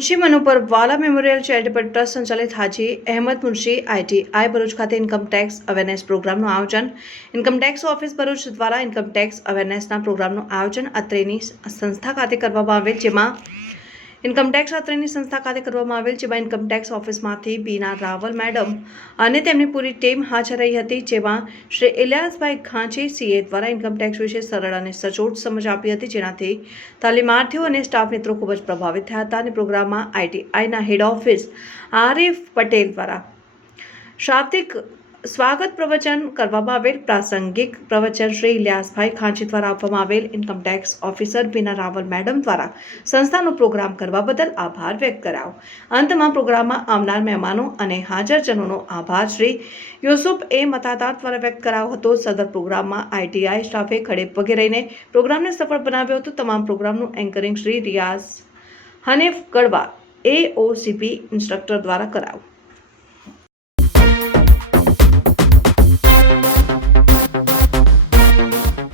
मुंशी मनोपर वाला memorial charitable trust संचालित हाजी Ahmad Munshi ITI Bharuch खाते इनकम ટેક્સ અવેરનેસ પ્રોગ્રામનું આયોજન ઇન્કમ ટેક્સ ઓફિસ ભરૂચ દ્વારા ઇન્કમ ટેક્સ અવેરનેસના પ્રોગ્રામનું આયોજન અત્રેની સંસ્થા ખાતે કરવામાં આવેલ, જેમાં ઇન્કમ ટેક્સ અત્રેની સંસ્થા ખાતે કરવામાં આવેલ, જેમાં ઇન્કમ ટેક્સ ઓફિસમાંથી બીના રાવલ મેડમ અને તેમની પૂરી ટીમ હાજર રહી હતી, જેમાં શ્રી ઇલિયાસભાઈ ઘાંચી CA દ્વારા ઇન્કમ ટેક્સ વિશે સરળ અને સચોટ સમજ આપી હતી, જેનાથી તાલીમાર્થીઓ અને સ્ટાફ મિત્રો ખૂબ જ પ્રભાવિત થયા હતા અને પ્રોગ્રામમાં ITIના હેડ ઓફિસ આરિફ પટેલ દ્વારા શાબ્દિક સ્વાગત પ્રવચન કરવામાં આવેલ. પ્રાસંગિક પ્રવચન શ્રી ઇલિયાસભાઈ ઘાંચી દ્વારા આપવામાં આવેલ. ઇન્કમ ટેક્સ ઓફિસર બીના રાવલ મેડમ દ્વારા સંસ્થાનો પ્રોગ્રામ કરવા બદલ આભાર વ્યક્ત કરાયો. અંતમાં પ્રોગ્રામમાં આવનાર મહેમાનો અને હાજરજનોનો આભાર શ્રી યુસુફ A મતાદાર દ્વારા વ્યક્ત કરાયો હતો. સદર પ્રોગ્રામમાં ITI સ્ટાફે ખડે પગે રહીને પ્રોગ્રામને સફળ બનાવ્યો હતો. તમામ પ્રોગ્રામનું એન્કરિંગ શ્રી રિયાઝ હનીફ ગઢવા AOCP ઇન્સ્ટ્રક્ટર દ્વારા કરાયું.